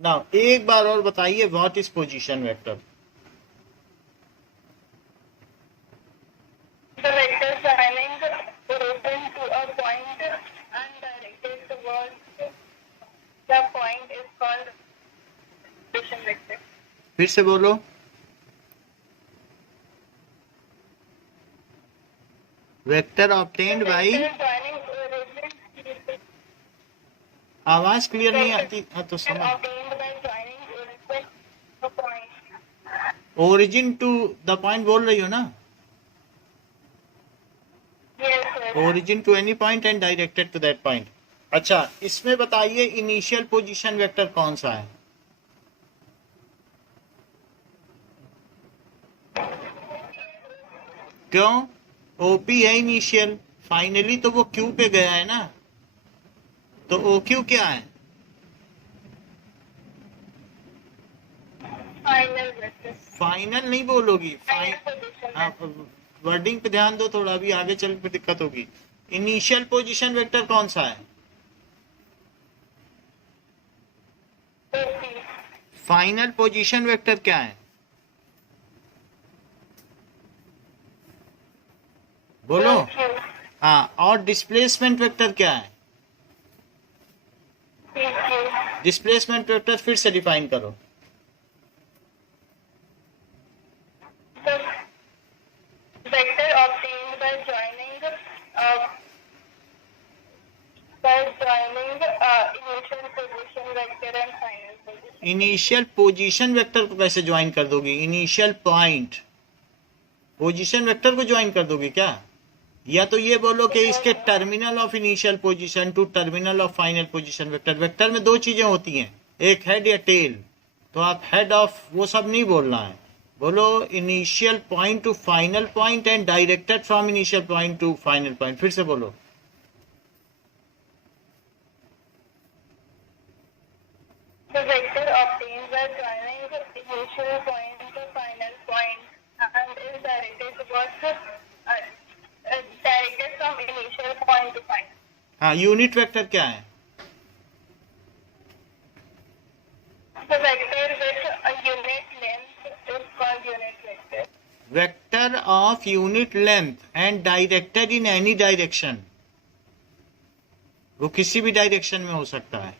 Now एक बार और बताइए, what is position vector? The vector joining origin to a point and directed towards the point is called position vector. फिर से बोलो। Vector obtained by, Vector joining origin आवाज clear नहीं आती तो समझ। obtained by joining origin to point. Origin to the point बोल रही हो ना? Yes, sir. Origin to any point and directed to that point. अच्छा, इसमें बताइए इनिशियल पोजीशन वेक्टर कौन सा है? क्यों? ओपी है इनिशियल, फाइनली तो वो क्यू पे गया है ना, तो ओ क्यू क्या है? Final vector. फाइनल नहीं बोलोगी, Final position vector. वर्डिंग पे ध्यान दो थोड़ा, अभी आगे चल पे दिक्कत होगी। इनिशियल पोजीशन वेक्टर कौन सा है? OP. फाइनल पोजीशन वेक्टर क्या है? बोलो। OQ. हाँ, और डिस्प्लेसमेंट वेक्टर क्या है? PQ. डिस्प्लेसमेंट वेक्टर फिर से डिफाइन करो। The vector obtained by joining initial position vector and final position. Initial position vector को कैसे ज्वाइन कर दोगी? इनिशियल पॉइंट पोजीशन वेक्टर को ज्वाइन कर दोगी क्या? या तो ये बोलो कि इसके terminal of initial position to terminal of final position vector. Vector में दो चीजें होती हैं, एक हेड या टेल, तो आप हेड ऑफ वो सब नहीं बोलना है, बोलो initial point two final point and directed from initial point two final point. फिर से बोलो। The vector obtained by joining initial point to final point and is directed from initial point to final. हाँ, unit vector क्या है? The vector with a unit length is called unit vector. Vector of unit length and directed in any direction, वो किसी भी direction में हो सकता है,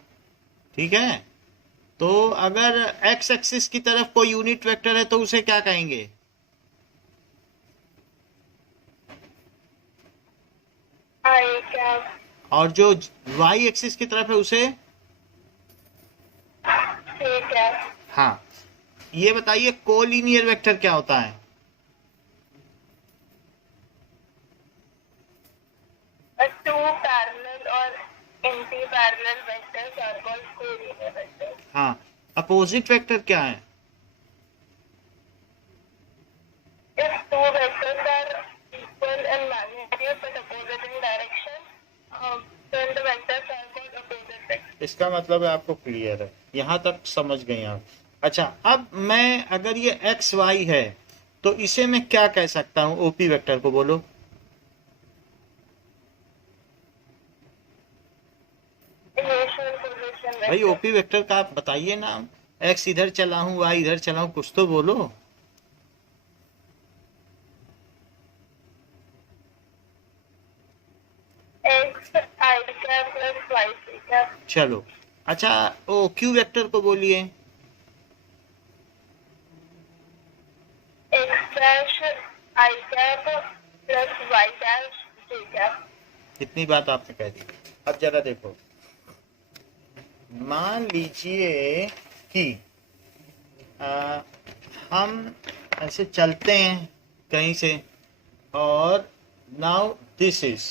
ठीक है? तो अगर एक्स एक्सिस की तरफ कोई यूनिट वेक्टर है तो उसे क्या कहेंगे? I cap. और जो वाई एक्सिस की तरफ है उसे? K cap. हाँ, ये बताइए कोलिनियर वेक्टर क्या होता है? Two parallel or anti-parallel vectors are called collinear vectors. हाँ, अपोजिट वेक्टर क्या है? If two vectors are equal in magnitude but opposite in direction, then the vectors are called opposite vectors. इसका मतलब है आपको क्लियर है, यहां तक समझ गए आप? अच्छा, अब मैं अगर ये एक्स वाई है तो इसे मैं क्या कह सकता हूं? ओपी वेक्टर को बोलो। Initial position भाई vector. ओपी वेक्टर का आप बताइए नाम। एक्स इधर चला हूं, वाई इधर चला हूं, कुछ तो बोलो। X I cap plus Y C cap. चलो, अच्छा ओ क्यू वेक्टर को बोलिए। X dash I cap plus Y dash J cap. इतनी बात आपने कह दी। अब जरा देखो, मान लीजिए कि हम ऐसे चलते हैं कहीं से, और नाउ दिस इज,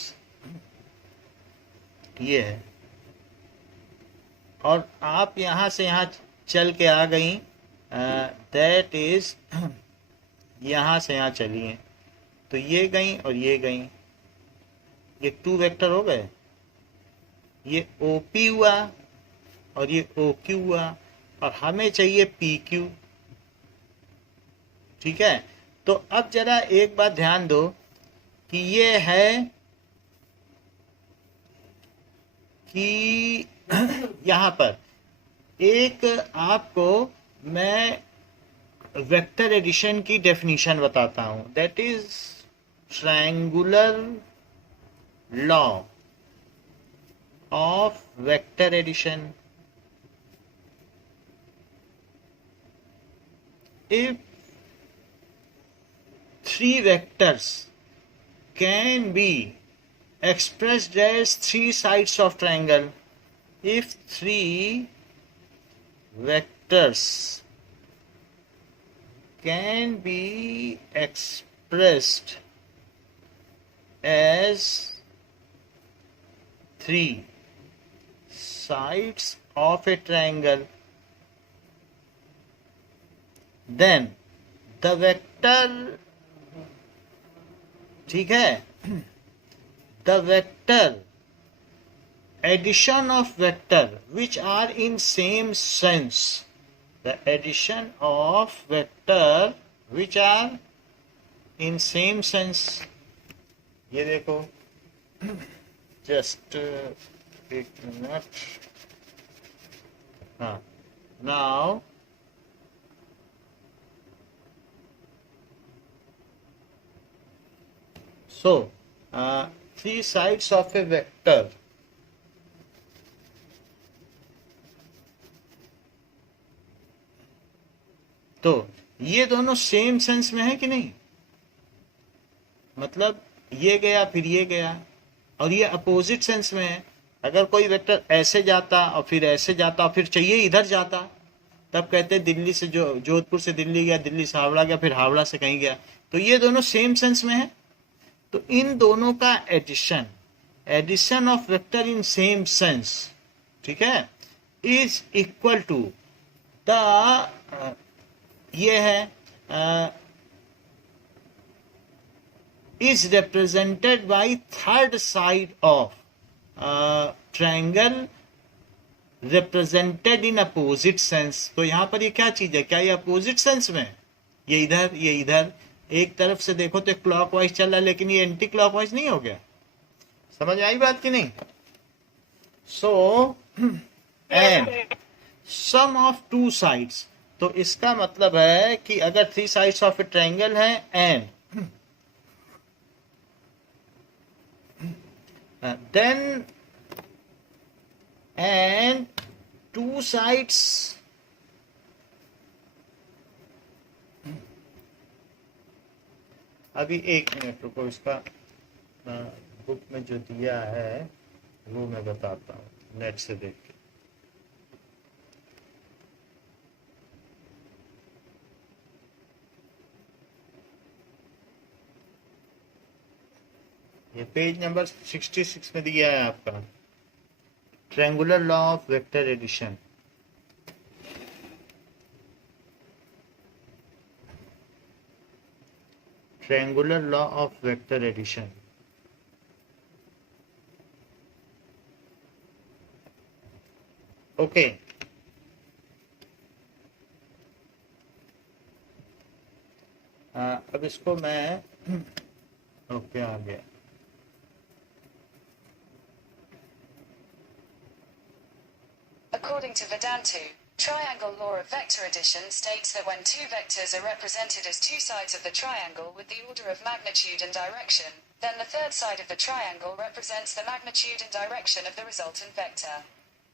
ये है, और आप यहां से यहां चल के आ गई, दैट इज यहां से यहां चली हैं, तो ये गई और ये गई, ये टू वेक्टर हो गए। ये OP हुआ और ये OQ हुआ, और हमें चाहिए PQ, ठीक है? तो अब जरा एक बात ध्यान दो कि ये है कि यहां पर एक आपको मैं वेक्टर एडिशन की डेफिनेशन बताता हूं, that is triangular law of vector addition. If three vectors can be expressed as three sides of triangle, if three vectors can be expressed as three sides of a triangle, then the vector, ठीक है, the vector addition of vector which are in same sense, the addition of vector which are in same sense, ये देखो, just एक minute, हाँ, now so three sides of a vector, तो ये दोनों same sense में है कि नहीं, मतलब ये गया फिर ये गया, और ये अपोजिट सेंस में है. अगर कोई वेक्टर ऐसे जाता और फिर ऐसे जाता और फिर चाहिए इधर जाता, तब कहते दिल्ली से जोधपुर से दिल्ली गया, दिल्ली से हावड़ा गया, फिर हावड़ा से कहीं गया, तो ये दोनों सेम सेंस में है. तो इन दोनों का addition of vector in same sense, ठीक है, इज इक्वल टू द, ये है, is represented by third side of triangle represented in opposite sense. तो यहां पर ये क्या चीज है, क्या ये अपोजिट सेंस में, ये इधर ये इधर, एक तरफ से देखो तो क्लॉकवाइज चल रहा है, लेकिन ये एंटी क्लॉकवाइज नहीं हो गया. समझ आई बात कि नहीं. So and sum of two sides, तो इसका मतलब है कि अगर three sides of a triangle है and then and two sides अभी एक मिनट रुको, इसका बुक में जो दिया है वो मैं बताता हूँ नेट से देख के. ये पेज नंबर 66 में दिया है आपका, triangular law of vector addition. Triangular law of vector addition. Okay, अब इसको मैं ओके आ गया. According to Vedantu, triangle law of vector addition states that when two vectors are represented as two sides of the triangle with the order of magnitude and direction, then the third side of the triangle represents the magnitude and direction of the resultant vector.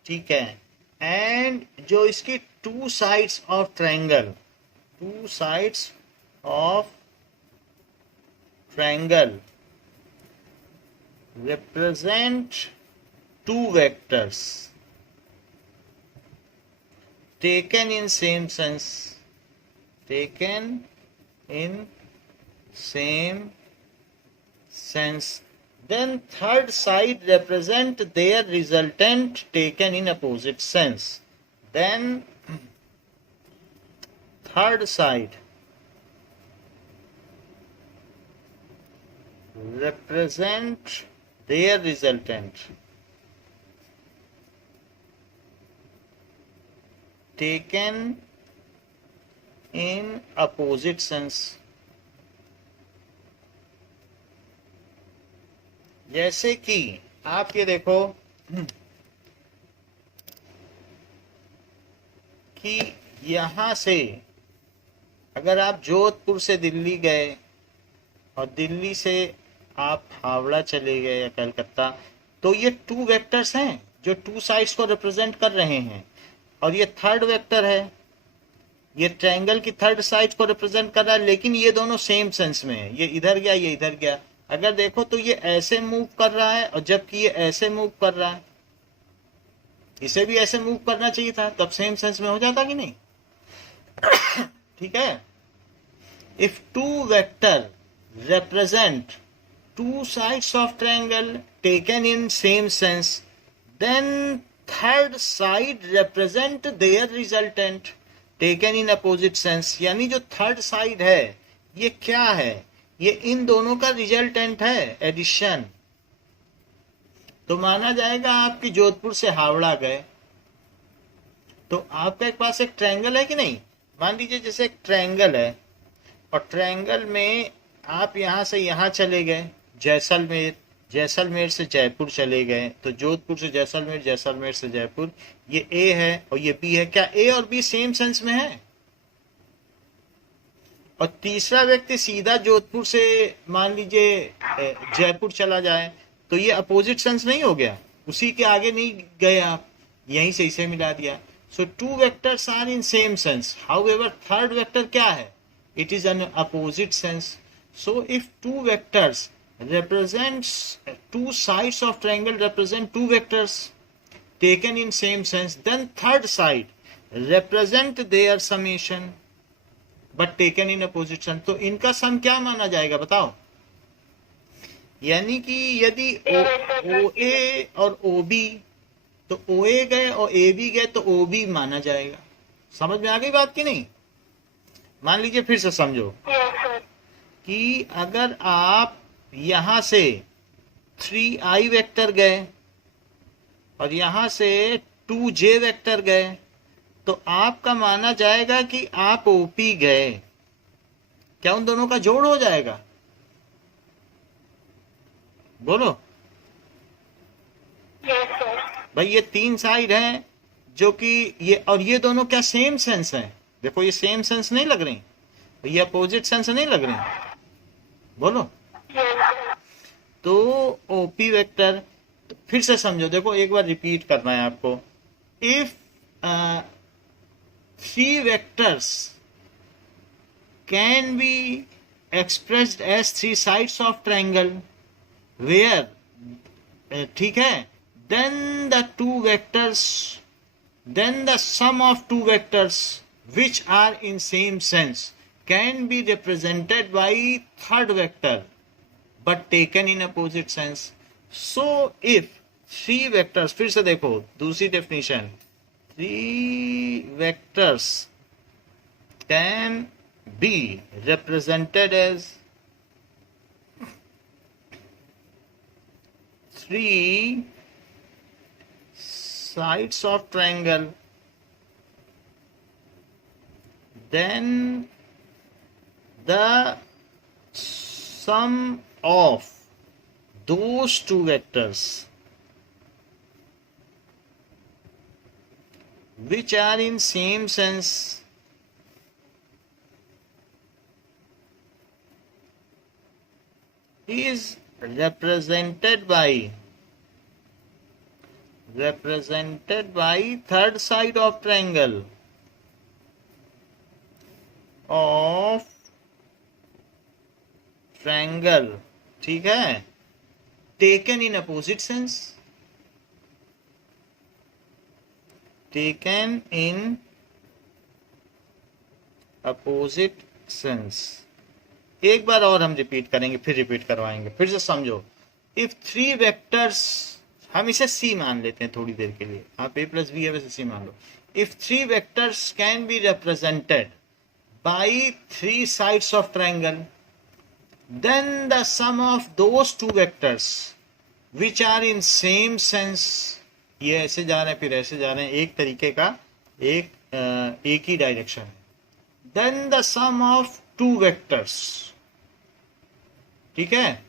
ठीक है, and जो इसकी two sides of triangle, two sides of triangle represent two vectors taken in same sense, taken in same sense, then third side represent their resultant taken in opposite sense, then third side represent their resultant taken in opposite sense. जैसे कि आप ये देखो, कि यहां से अगर आप जोधपुर से दिल्ली गए और दिल्ली से आप हावड़ा चले गए या कलकत्ता, तो ये 2 वेक्टर्स हैं जो 2 साइड्स को रिप्रेजेंट कर रहे हैं, और ये थर्ड वेक्टर है, ये ट्रायंगल की थर्ड साइड को रिप्रेजेंट कर रहा है, लेकिन ये दोनों सेम सेंस में है, ये इधर गया ये इधर गया। अगर देखो तो ये ऐसे मूव कर रहा है और जबकि ये ऐसे मूव कर रहा है, इसे भी ऐसे मूव करना चाहिए था, तब सेम सेंस में हो जाता कि नहीं? ठीक है। If 2 vector represent 2 sides of triangle taken in same sense, then third side represent their resultant taken in opposite sense। यानी जो थर्ड साइड है ये क्या है? ये इन दोनों का रिजल्टेंट है, एडिशन। तो माना जाएगा आपकी जोधपुर से हावड़ा गए तो आपके पास एक ट्रायंगल है कि नहीं? मान लीजिए जैसे एक ट्रायंगल है और ट्रायंगल में आप यहां से यहां चले गए, जैसलमेर, जैसलमेर से जयपुर चले गए, तो जोधपुर से जैसलमेर, जैसलमेर से जयपुर, ये ए है और ये बी है। क्या ए और बी सेम सेंस में है? और तीसरा व्यक्ति सीधा जोधपुर से मान लीजिए जयपुर चला जाए तो ये अपोजिट सेंस नहीं हो गया? उसी के आगे नहीं गए आप, यहीं से इसे मिला दिया। So 2 vectors are in same sense, however third vector क्या है? It is an opposite sense. So if 2 vectors represents 2 sides of triangle represent 2 vectors taken in same sense, then third side represent their summation but taken in opposite sense। तो इनका सम क्या माना जाएगा बताओ? यानी कि यदि OA और OB, तो OA गए और AB गए तो OB माना जाएगा। समझ में आ गई बात की नहीं? मान लीजिए फिर से समझो कि अगर आप यहां से 3i वेक्टर गए और यहां से 2j वेक्टर गए तो आपका माना जाएगा कि आप OP गए। क्या उन दोनों का जोड़ हो जाएगा? बोलो। भाई ये 3 साइड हैं जो कि ये और ये दोनों क्या सेम सेंस हैं? देखो ये सेम सेंस नहीं लग रही, ये अपोजिट सेंस नहीं लग रही। बोलो। तो ओपी वेक्टर, तो फिर से समझो, देखो एक बार रिपीट करना है आपको। If 3 vectors can be expressed as 3 sides of triangle where, ठीक है, then the 2 vectors, then the sum of 2 vectors which are in same sense can be represented by third vector but taken in opposite sense। So if 3 vectors, फिर से देखो दूसरी definition, 3 vectors can be represented as 3 sides of triangle, then the sum of those 2 vectors which are in same sense is represented by third side of triangle of triangle, ठीक है, taken in opposite sense, taken in opposite sense। एक बार और हम repeat करेंगे, फिर repeat करवाएंगे, फिर से समझो। इफ 3 वेक्टर्स, हम इसे C मान लेते हैं थोड़ी देर के लिए, आप A + B है वैसे C मान लो। If 3 vectors can be represented by 3 sides of triangle, then the sum of those 2 vectors which are in same sense, ये ऐसे जा रहे हैं फिर ऐसे जा रहे हैं, एक तरीके का एक ही डायरेक्शन है, then the sum of 2 vectors, ठीक है,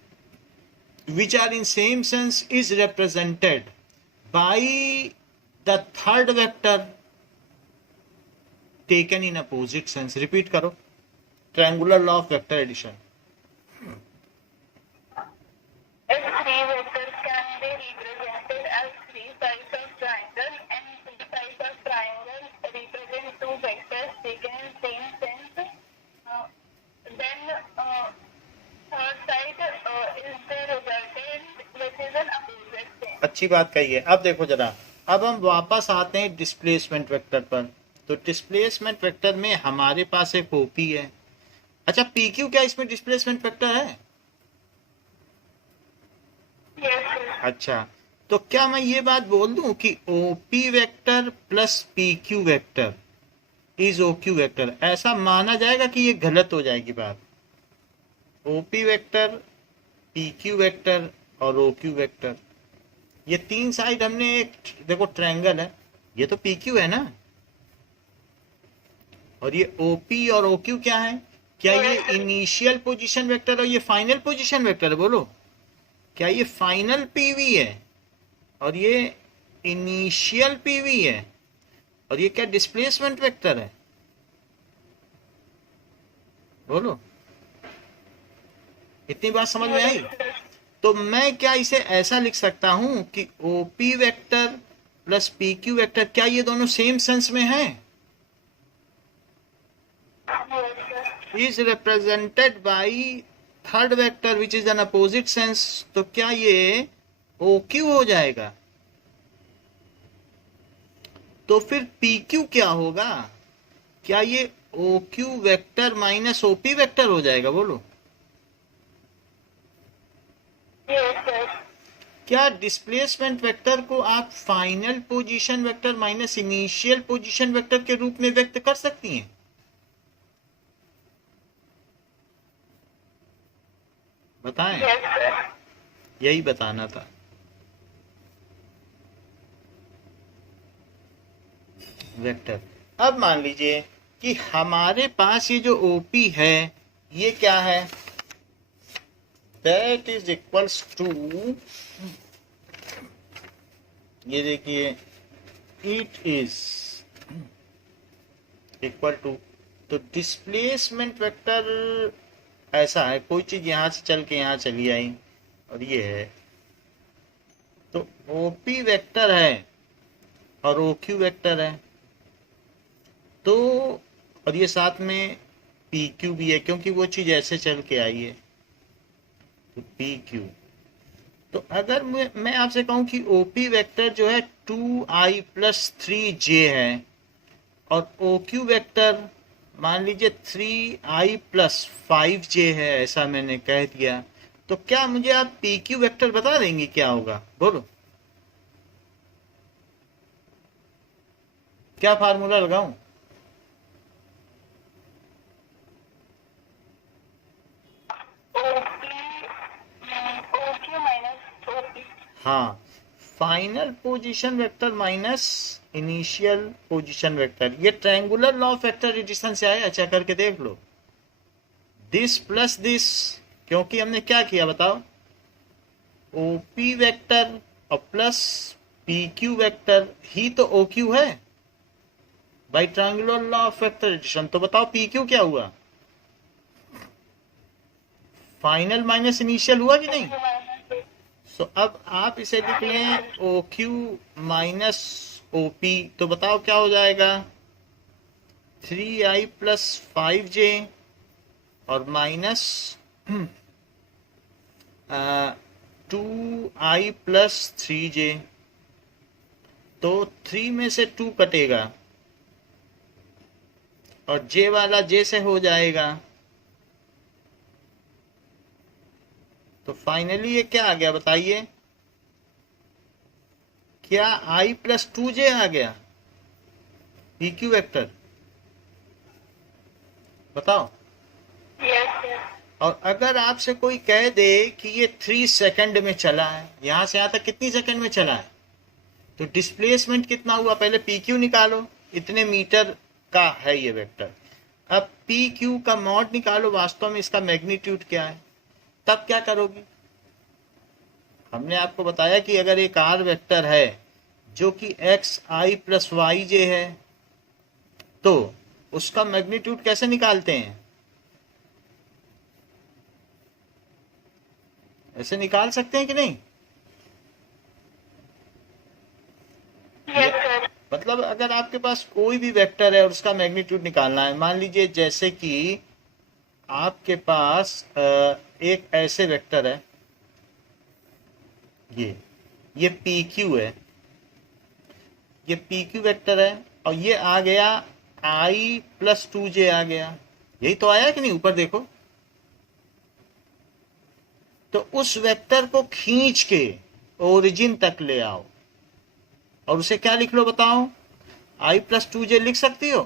which are in same sense is represented by the third vector taken in opposite sense. Repeat करो, triangular law of vector addition. If three vectors can be represented as three sides of triangle and three sides of triangle represent two vectors taken in same sense, then third side is the resultant which is an opposite sense. अच्छी बात कही है। अब देखो जरा, अब हम वापस आते हैं डिस्प्लेसमेंट वेक्टर पर। तो डिस्प्लेसमेंट वेक्टर में हमारे पास एक ओपी है। अच्छा, पी क्यू क्या इसमें डिस्प्लेसमेंट वेक्टर है? Yes, sir. अच्छा, तो क्या मैं ये बात बोल दूं कि OP vector plus P Q vector is O Q vector? ऐसा माना जाएगा कि ये गलत हो जाएगी बात। OP vector, P Q vector और ओ क्यू वेक्टर, ये तीन साइड हमने एक, देखो ट्रायंगल है, ये तो पी क्यू है ना, और ये ओपी और ओ क्यू क्या है? क्या ये इनिशियल पोजीशन वेक्टर और ये फाइनल पोजीशन वेक्टर है? बोलो, क्या ये फाइनल पीवी है और ये इनिशियल पीवी है, और ये क्या डिस्प्लेसमेंट वेक्टर है? बोलो, इतनी बात समझ में आई? तो मैं क्या इसे ऐसा लिख सकता हूं कि OP vector plus P Q vector, क्या ये दोनों सेम सेंस में है? Is represented by third vector which is an opposite sense. तो क्या ये ओ क्यू हो जाएगा? तो फिर पी क्यू क्या होगा? क्या ये O Q vector minus OP vector हो जाएगा? बोलो, Yes, sir. क्या डिस्प्लेसमेंट वेक्टर को आप final position vector minus initial position vector के रूप में व्यक्त कर सकती हैं? बताएं। Yes, sir. यही बताना था। वेक्टर, अब मान लीजिए कि हमारे पास ये जो ओपी है ये क्या है? दैट इज इक्वल्स टू, ये देखिए, इट इज इक्वल टू, तो डिस्प्लेसमेंट वेक्टर ऐसा है, कोई चीज यहां से चल के यहां चली आई और ये है, तो ओपी वेक्टर है और ओक्यू वेक्टर है, तो और ये साथ में पी क्यू भी है क्योंकि वो चीज ऐसे चल के आई है, तो पी क्यू। तो अगर मैं आपसे कहूं कि ओपी वेक्टर जो है 2i प्लस 3j है और ओक्यू वेक्टर मान लीजिए 3i प्लस 5j है, ऐसा मैंने कह दिया, तो क्या मुझे आप पी क्यू वेक्टर बता देंगे क्या होगा? बोलो, क्या फार्मूला लगाऊं? OQ minus OP. हाँ, final position vector minus initial position vector, ये triangular law of vector addition से आया, अच्छा करके देख लो। दिस प्लस दिस, क्योंकि हमने क्या किया बताओ? ओपी वेक्टर और प्लस पी क्यू वेक्टर ही तो ओ क्यू है by triangular law of vector addition. तो बताओ पी क्यू क्या हुआ? फाइनल माइनस इनिशियल हुआ कि नहीं? सो अब आप इसे लिख लें O Q minus O P, तो बताओ क्या हो जाएगा? 3i प्लस 5j और माइनस 2i प्लस 3j, तो 3 में से 2 कटेगा और j वाला j से हो जाएगा, तो फाइनली ये क्या आ गया बताइए? क्या i प्लस 2j आ गया पी क्यू वेक्टर? बताओ। Yes, sir. और अगर आपसे कोई कह दे कि ये 3 सेकंड में चला है, यहां से यहां तक कितनी सेकंड में चला है, तो डिस्प्लेसमेंट कितना हुआ? पहले पी क्यू निकालो, इतने मीटर का है ये वेक्टर। अब पी क्यू का मॉड निकालो, वास्तव में इसका मैग्नीट्यूड क्या है, तब क्या करोगी? हमने आपको बताया कि अगर एक आर वेक्टर है जो कि एक्स आई प्लस वाई जे है, तो उसका मैग्नीट्यूड कैसे निकालते हैं? ऐसे निकाल सकते हैं कि नहीं? Yes, sir. मतलब अगर आपके पास कोई भी वेक्टर है और उसका मैग्नीट्यूड निकालना है, मान लीजिए जैसे कि आपके पास एक ऐसे वेक्टर है, ये पी क्यू है, ये पी क्यू वेक्टर है और ये आ गया आई प्लस 2j आ गया, यही तो आया कि नहीं? ऊपर देखो। तो उस वेक्टर को खींच के ओरिजिन तक ले आओ और उसे क्या लिख लो बताओ? आई प्लस 2j लिख सकती हो?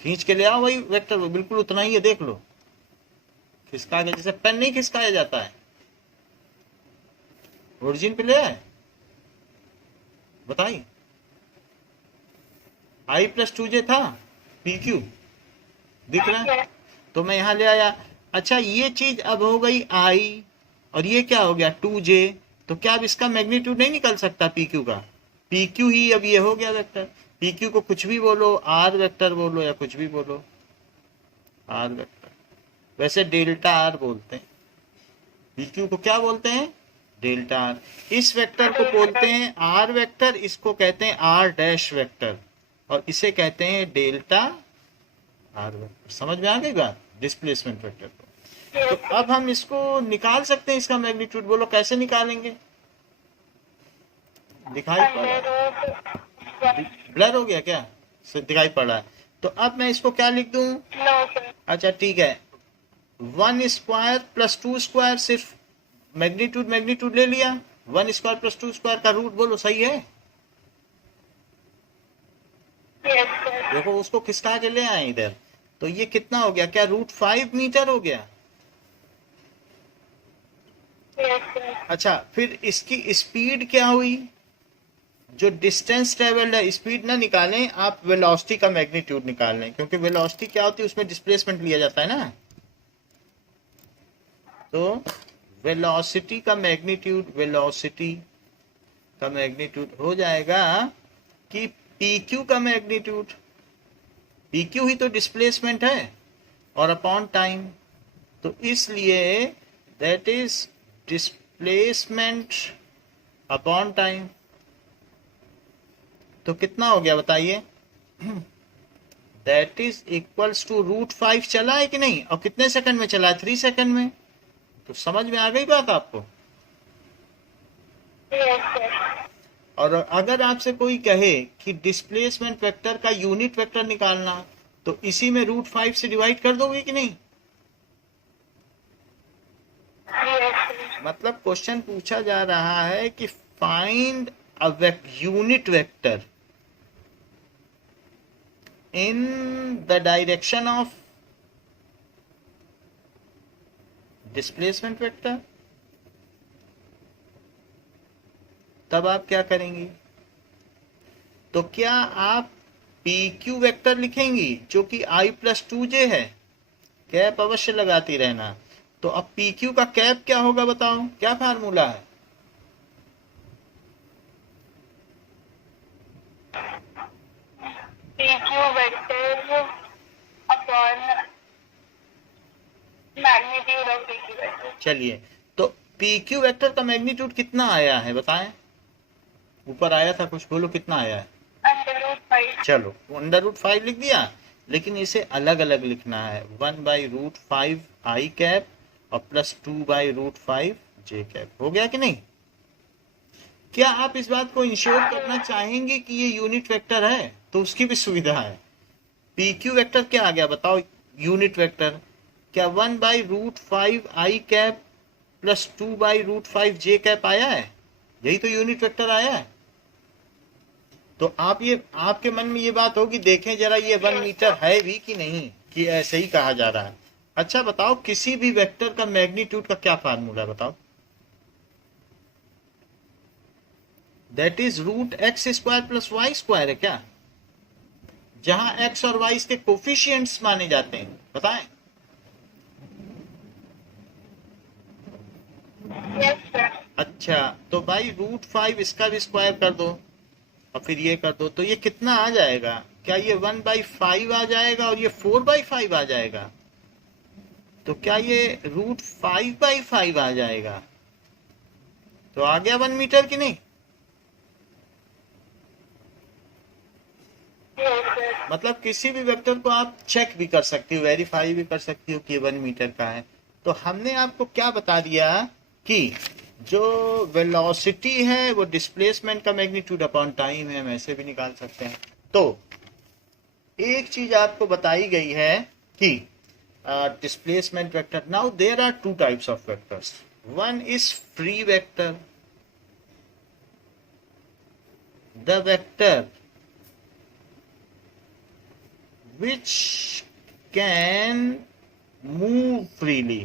खींच के ले आओ वही वेक्टर, बिल्कुल उतना ही है, देख लो। खिसका के, जैसे पेन नहीं खिसकाया जाता है, ओरिजिन पे ले आए, बताइए। आई प्लस 2j था, पी क्यू दिख रहा है, तो मैं यहां ले आया। अच्छा, ये चीज अब हो गई आई और ये क्या हो गया 2j, तो क्या अब इसका मैग्नीट्यूड नहीं निकल सकता पी क्यू का? पी क्यू ही अब ये हो गया वेक्टर। पी क्यू को कुछ भी बोलो, आर वेक्टर बोलो या कुछ भी बोलो, आर वेक्टर। वैसे डेल्टा आर बोलते हैं, पी क्यू को क्या बोलते हैं? Delta R. इस वेक्टर को बोलते हैं आर वेक्टर, इसको कहते हैं आर डैश वेक्टर और इसे कहते हैं डेल्टा आर वेक्टर। समझ में आ गई बात? डिस्प्लेसमेंट वेक्टर को। तो अब हम इसको निकाल सकते हैं, इसका मैग्नीट्यूड। बोलो कैसे निकालेंगे? दिखाई पड़ रहा है? ब्लर हो गया क्या? दिखाई पड़ रहा है। तो अब मैं इसको क्या लिख दूं? No, sir. अच्छा ठीक है, 1 स्क्वायर प्लस 2 स्क्वायर, सिर्फ मैग्नीट्यूड ले लिया। 1 स्क्वायर प्लस 2 स्क्वायर का रूट बोलो, सही है? Yes, sir. देखो उसको खिसका के ले आए इधर, तो ये कितना हो गया? क्या √5 मीटर हो गया? Yes, sir. अच्छा, फिर इसकी स्पीड क्या हुई? जो डिस्टेंस ट्रेवल्ड है, स्पीड ना निकालें आप, वेलोसिटी का मैग्नीट्यूड निकाल लें, क्योंकि वेलोसिटी क्या होती है, उसमें डिस्प्लेसमेंट लिया जाता है ना। तो वेलोसिटी का मैग्नीट्यूड हो जाएगा कि पी क्यू का मैग्नीट्यूड, पी क्यू ही तो डिस्प्लेसमेंट है, और अपॉन टाइम। तो इसलिए that is displacement upon time. तो कितना हो गया बताइए? दैट इज इक्वल्स टू √5 चला है कि नहीं? और कितने सेकंड में चला है? 3 सेकंड में। तो समझ में आ गई बात आपको? Yes, sir. और अगर आपसे कोई कहे कि डिस्प्लेसमेंट वेक्टर का यूनिट वेक्टर निकालना, तो इसी में √5 से डिवाइड कर दोगे कि नहीं? Yes, sir. मतलब क्वेश्चन पूछा जा रहा है कि find a unit vector in the direction of displacement vector। तब आप क्या करेंगी? तो क्या आप PQ वेक्टर लिखेंगी जो कि I प्लस 2j है? कैप अवश्य लगाती रहना। तो अब PQ का कैप क्या होगा बताओ? क्या फार्मूला है? PQ vector upon magnitude of PQ vector. चलिए, तो PQ वेक्टर का मैग्नीट्यूड कितना आया है बताएं? ऊपर आया था कुछ, बोलो कितना आया है? √5. चलो √5 लिख दिया, लेकिन इसे अलग अलग लिखना है। 1/√5 आई कैप और प्लस 2/√5 जे कैप। हो गया कि नहीं? क्या आप इस बात को इंश्योर करना चाहेंगे कि ये यूनिट वेक्टर है? तो उसकी भी सुविधा है। PQ वेक्टर क्या आ गया बताओ? Unit vector. क्या 1/√5 आई कैप प्लस 2/√5 जे कैप आया है? यही तो यूनिट वेक्टर आया है। तो आप ये, आपके मन में ये बात होगी, देखें जरा ये 1 मीटर है भी कि नहीं, कि ऐसे ही कहा जा रहा है। अच्छा बताओ, किसी भी वेक्टर का मैग्नीट्यूड का क्या फार्मूला बताओ? That is √x² plus y² है क्या? जहां x और y के कोफिशिएंट्स माने जाते हैं, बताएं। Yes, sir. अच्छा, तो भाई √5 इसका भी स्क्वायर कर दो और फिर ये कर दो, तो ये कितना आ जाएगा? क्या ये 1/5 आ जाएगा और ये 4/5 आ जाएगा? तो क्या ये √5/5 आ जाएगा? तो आ गया 1 मीटर की नहीं? Yes, sir. मतलब किसी भी वेक्टर को आप चेक भी कर सकती हो, वेरीफाई भी कर सकती हो कि ये 1 मीटर का है। तो हमने आपको क्या बता दिया कि जो वेलोसिटी है वो डिस्प्लेसमेंट का मैग्नीट्यूड अपॉन टाइम है, हम ऐसे भी निकाल सकते हैं। तो एक चीज आपको बताई गई है कि displacement vector. Now there are two types of vectors. One is free vector. The vector which can move freely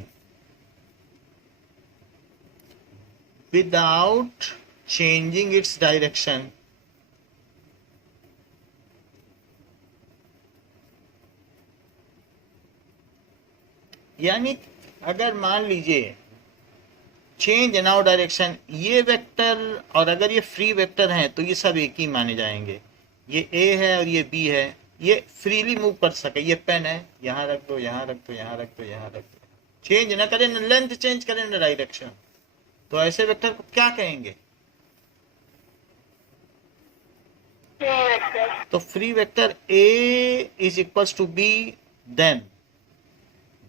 without changing its direction. यानी अगर मान लीजिए चेंज नाउ डायरेक्शन, ये वेक्टर और अगर ये फ्री वेक्टर हैं तो ये सब एक ही माने जाएंगे। ये ए है और ये बी है, ये फ्रीली मूव कर सके। ये पेन है, यहाँ रख दो, यहाँ रख दो, यहाँ रख दो, यहाँ रख दो, चेंज ना करें, न लेंथ चेंज करें, न डायरेक्शन। तो ऐसे वेक्टर को क्या कहेंगे? Free vector. तो free vector A is equals to B, then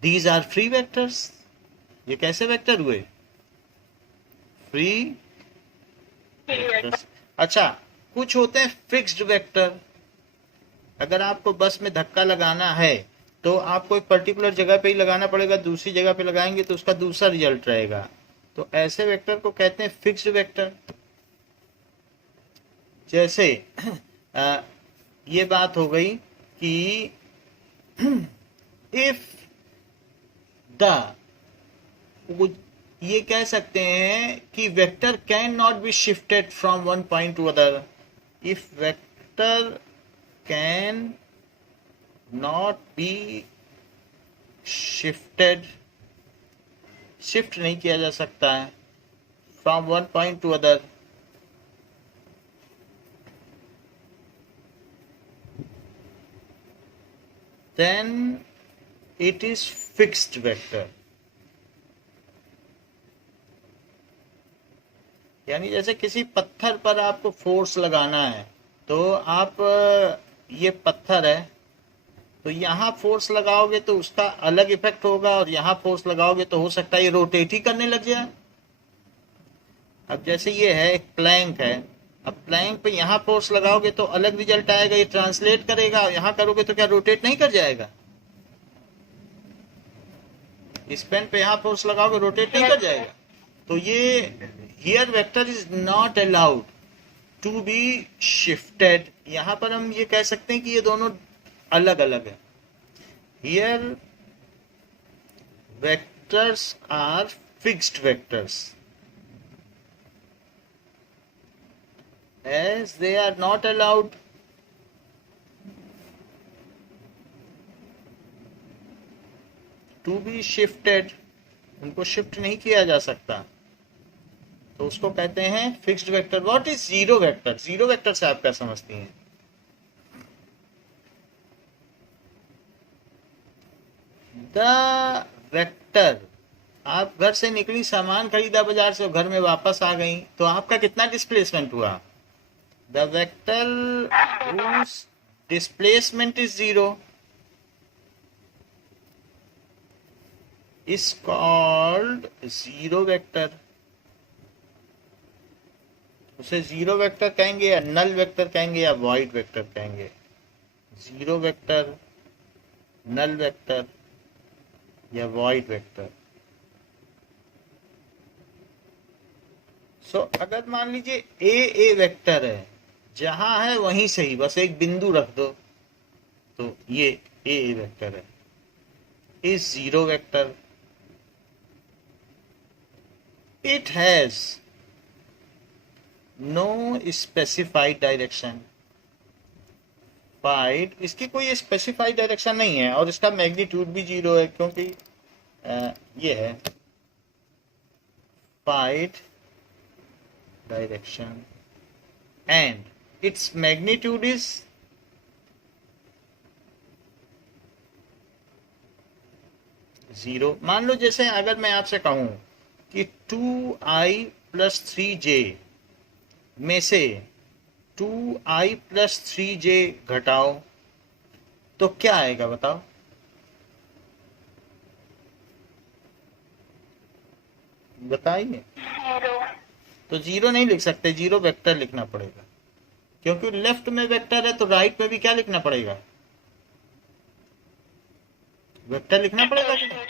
these are free vectors. ये कैसे वेक्टर हुए? Free vectors. अच्छा, कुछ होते हैं फिक्स्ड वेक्टर। अगर आपको बस में धक्का लगाना है तो आपको एक पर्टिकुलर जगह पे ही लगाना पड़ेगा, दूसरी जगह पे लगाएंगे तो उसका दूसरा रिजल्ट रहेगा। तो ऐसे वेक्टर को कहते हैं फिक्स्ड वेक्टर। जैसे ये बात हो गई कि इफ ये कह सकते हैं कि vector can not be shifted from one point to other. If vector can not be shifted, shift नहीं किया जा सकता है from one point to other, then it is fixed vector. यानी जैसे किसी पत्थर पर आपको फोर्स लगाना है तो आप, ये पत्थर है तो यहाँ फोर्स लगाओगे तो उसका अलग इफेक्ट होगा, और यहाँ फोर्स लगाओगे तो हो सकता है ये रोटेट ही करने लग जाए। अब जैसे ये है, एक प्लैंक है, अब प्लैंक पे यहाँ फोर्स लगाओगे तो अलग रिजल्ट आएगा, ये ट्रांसलेट करेगा, और यहाँ करोगे तो क्या रोटेट नहीं कर जाएगा? इस पेन पे यहाँ फोर्स लगाओगे, रोटेट नहीं कर जाएगा। तो ये here vector is not allowed to be shifted. यहाँ पर हम ये कह सकते हैं कि ये दोनों अलग अलग है। Here vectors are fixed vectors as they are not allowed to be shifted, उनको शिफ्ट नहीं किया जा सकता, तो उसको कहते हैं fixed vector. What is zero vector? Zero vector से आप क्या समझती हैं? द वेक्टर, आप घर से निकली, सामान खरीदा बाजार से, घर में वापस आ गई, तो आपका कितना डिस्प्लेसमेंट हुआ? The vector whose displacement is zero is called zero vector. उसे जीरो वेक्टर कहेंगे या नल वेक्टर कहेंगे या वॉइड वेक्टर कहेंगे? जीरो वेक्टर, नल वेक्टर या वॉइड वेक्टर। सो अगर मान लीजिए ए वेक्टर है, जहां है वहीं सही, बस एक बिंदु रख दो, तो ये ए वेक्टर है। Is zero vector, it has no specified direction. फाइड, इसकी कोई स्पेसिफाइड डायरेक्शन नहीं है, और इसका मैग्नीट्यूड भी जीरो है, क्योंकि ये है FIDE direction, and its magnitude is zero. मान लो जैसे अगर मैं आपसे कहूं कि 2i प्लस 3j में से 2i प्लस 3j घटाओ तो क्या आएगा बताओ? बताइए। जीरो। तो जीरो नहीं लिख सकते, जीरो वेक्टर लिखना पड़ेगा, क्योंकि लेफ्ट में वेक्टर है तो राइट में भी क्या लिखना पड़ेगा? वेक्टर लिखना पड़ेगा कि नहीं?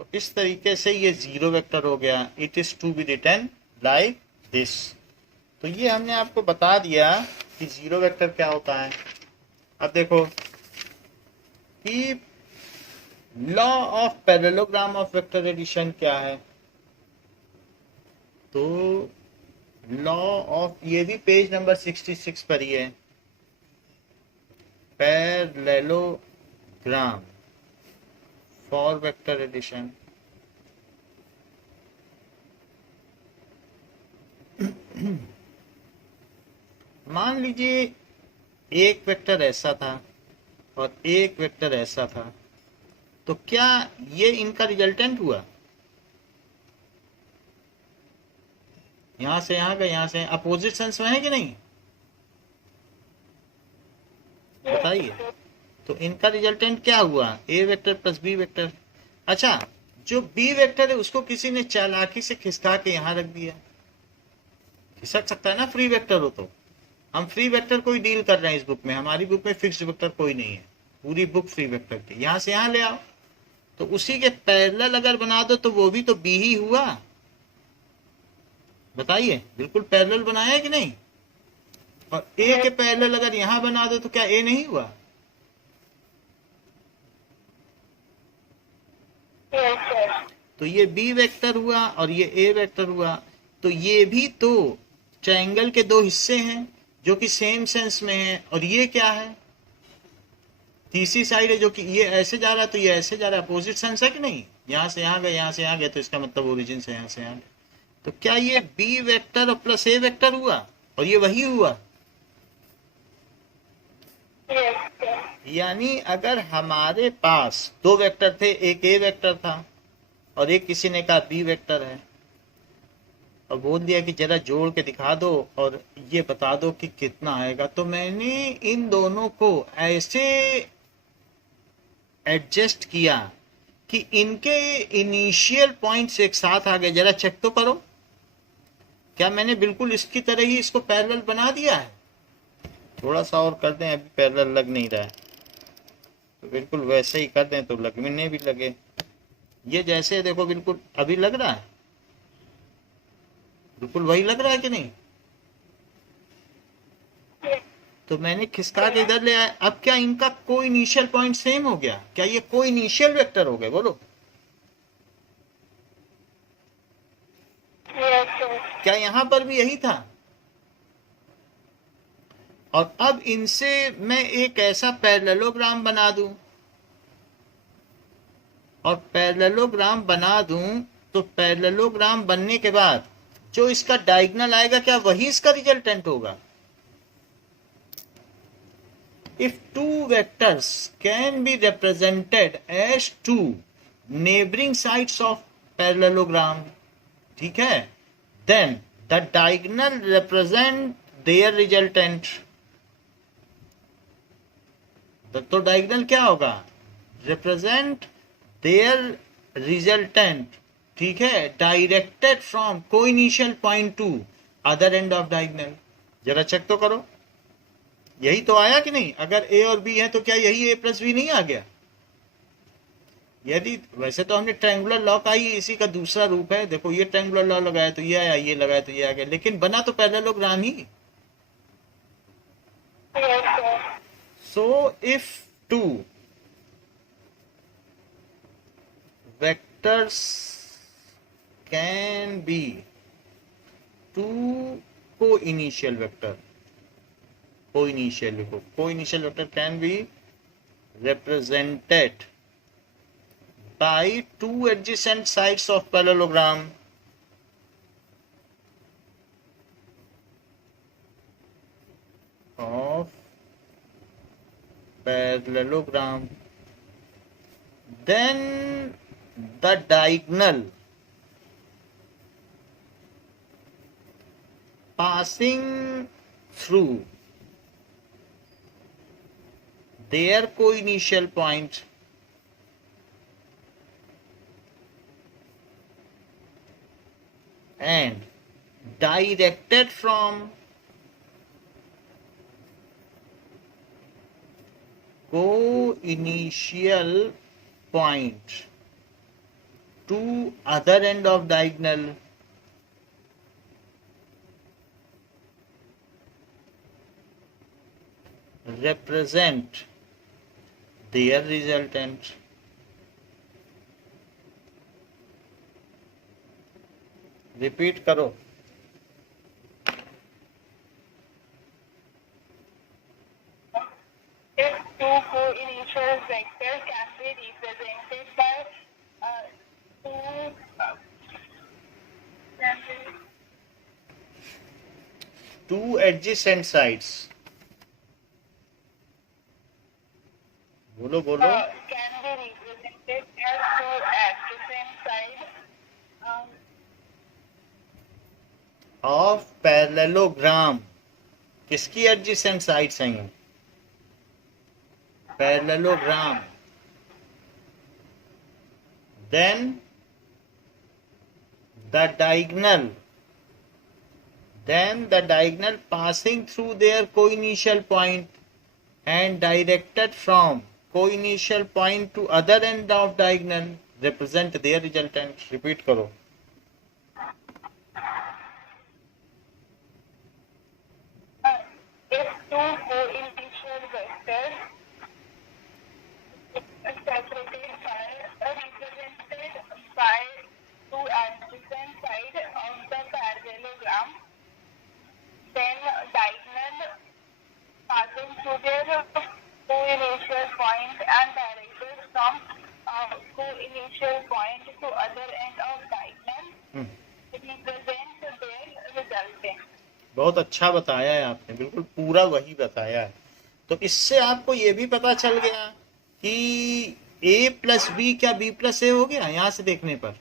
तो इस तरीके से ये जीरो वेक्टर हो गया। It is to be written like this. तो ये हमने आपको बता दिया कि जीरो वेक्टर क्या होता है। अब देखो कि law of parallelogram of vector addition क्या है। तो लॉ ऑफ, ये भी पेज नंबर 66 पर ही है, पैरेललोग्राम फॉर वेक्टर एडिशन। मान लीजिए एक वेक्टर ऐसा था और एक वेक्टर ऐसा था, तो क्या ये इनका रिजल्टेंट हुआ? यहां से यहां गए, यहां से अपोजिट सेंस में है कि नहीं? बताइए। तो इनका रिजल्टेंट क्या हुआ? ए वेक्टर प्लस बी वेक्टर। अच्छा, जो बी वेक्टर है उसको किसी ने चालाकी से खिसका के यहां रख दिया। खिसक सकता है ना फ्री वेक्टर हो तो। हम फ्री वेक्टर कोई डील कर रहे हैं इस बुक में, हमारी बुक में फिक्स्ड वेक्टर कोई नहीं है, पूरी बुक फ्री वेक्टर की। यहां से यहां ले आओ तो उसी के पैरेलल अगर बना दो तो वो भी तो बी ही हुआ। बताइए, बिल्कुल पैरेलल बनाया कि नहीं? और ए के पैरेलल अगर यहां बना दो तो क्या ए नहीं हुआ? तो ये बी वेक्टर हुआ और ये ए वेक्टर हुआ। तो ये भी तो ट्रायंगल के दो हिस्से हैं जो कि सेम सेंस में है। और ये क्या है? तीसरी साइड है जो कि ये ऐसे जा रहा है तो ये ऐसे जा रहा है, अपोजिट सेंस है कि नहीं? यहां से यहां गए, यहां से यहां गए, तो इसका मतलब ओरिजिन से यहां से यहां। तो क्या ये बी वेक्टर और प्लस ए वेक्टर हुआ और ये वही हुआ? यानी अगर हमारे पास दो वेक्टर थे, एक ए वेक्टर था और एक किसी ने कहा बी वेक्टर है, और बोल दिया कि जरा जोड़ के दिखा दो और ये बता दो कि कितना आएगा, तो मैंने इन दोनों को ऐसे एडजस्ट किया कि इनके इनिशियल पॉइंट्स एक साथ आ गए। जरा चेक तो करो, क्या मैंने बिल्कुल इसकी तरह ही इसको पैरेलल बना दिया है? थोड़ा सा और कर दें, अभी पैरेलल लग नहीं रहा है, तो बिल्कुल वैसे ही कर दें तो लगने भी लगे। ये जैसे देखो बिल्कुल अभी लग रहा है, बिल्कुल वही लग रहा है कि नहीं? तो मैंने खिसका के इधर ले आया। अब क्या इनका कोई इनिशियल पॉइंट सेम हो गया? क्या ये कोई इनिशियल वेक्टर हो गए? बोलो, क्या यहां पर भी यही था? और अब इनसे मैं एक ऐसा पैरेललोग्राम बना दूं, और पैरेललोग्राम बना दूं तो पैरेललोग्राम बनने के बाद जो इसका डायगोनल आएगा क्या वही इसका रिजल्टेंट होगा? If two vectors can be represented as two neighboring sides of parallelogram, ठीक है, then the diagonal represent their resultant. तो डायगोनल क्या होगा? रिप्रेजेंट देयर रिजल्टेंट, ठीक है, directed from coinitial point to other end of diagonal. जरा check तो करो, यही तो आया कि नहीं? अगर ए और बी है तो क्या यही ए प्लस बी नहीं आ गया? यदि वैसे तो हमने ट्रायंगुलर लॉ का ही इसी का दूसरा रूप है। देखो, ये ट्रायंगुलर लॉ लगाया तो ये आया, ये लगाया तो ये आ गया, लेकिन बना तो parallelogram he. So if two vectors can be two co-initial vector, co-initial vector can be represented by two adjacent sides of parallelogram, parallelogram, then the diagonal passing through their co-initial point and directed from co-initial point to other end of diagonal represent their resultant. Repeat करो. If two co-initial vectors can be represented by two adjacent sides. बोलो बोलो. can be represented as two adjacent sides of parallelogram. किसकी adjacent sides हैं ये? Parallelogram. Then the diagonal passing through their co-initial point and directed from co-initial point to other end of diagonal represent their resultant. Repeat करो. if two co-initial vectors separated by represented by two adjacent sides of the parallelogram, then diagonal passing through their co-initial point and directed from co-initial point to other end of diagonal represent their resultant. बहुत अच्छा बताया है आपने, बिल्कुल पूरा वही बताया है. तो इससे आपको ये भी पता चल गया कि a प्लस बी क्या b प्लस ए हो गया यहाँ से देखने पर,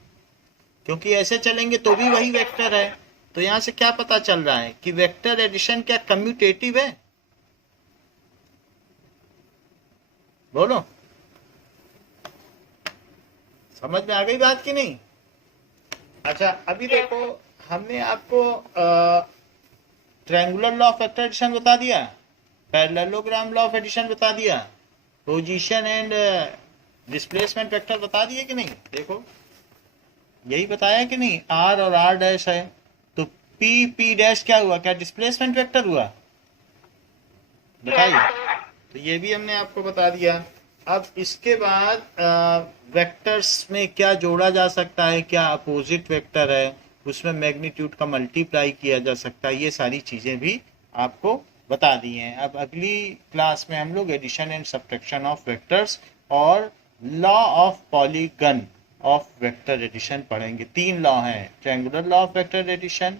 क्योंकि ऐसे चलेंगे तो भी वही वेक्टर है. तो यहाँ से क्या पता चल रहा है कि वेक्टर एडिशन क्या कम्यूटेटिव है? बोलो, समझ में आ गई बात की नहीं? अच्छा, अभी देखो, हमने आपको triangular law of vector addition बता दिया, पैरेललोग्राम लॉ ऑफ एडिशन बता दिया, पोजीशन एंड डिस्प्लेसमेंट वेक्टर बता दिए कि नहीं? देखो, यही बताया कि नहीं? आर और आर डैश है तो पी पी डैश क्या हुआ? क्या डिस्प्लेसमेंट वेक्टर हुआ? बताइए. तो ये भी हमने आपको बता दिया. अब इसके बाद वेक्टर्स में क्या जोड़ा जा सकता है, क्या अपोजिट वेक्टर है, उसमें मैग्नीट्यूड का मल्टीप्लाई किया जा सकता है, ये सारी चीजें भी आपको बता दी हैं. अब अगली क्लास में हम लोग addition and subtraction of vectors और law of polygon of vector addition पढ़ेंगे. 3 लॉ हैं, triangular law of vector addition,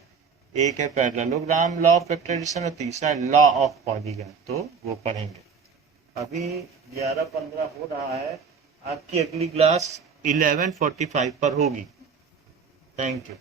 एक है parallelogram law of vector addition और तीसरा है लॉ ऑफ पॉलीगन. तो वो पढ़ेंगे. अभी 11:15 हो रहा है. आपकी अगली क्लास 11:45 पर होगी. Thank you.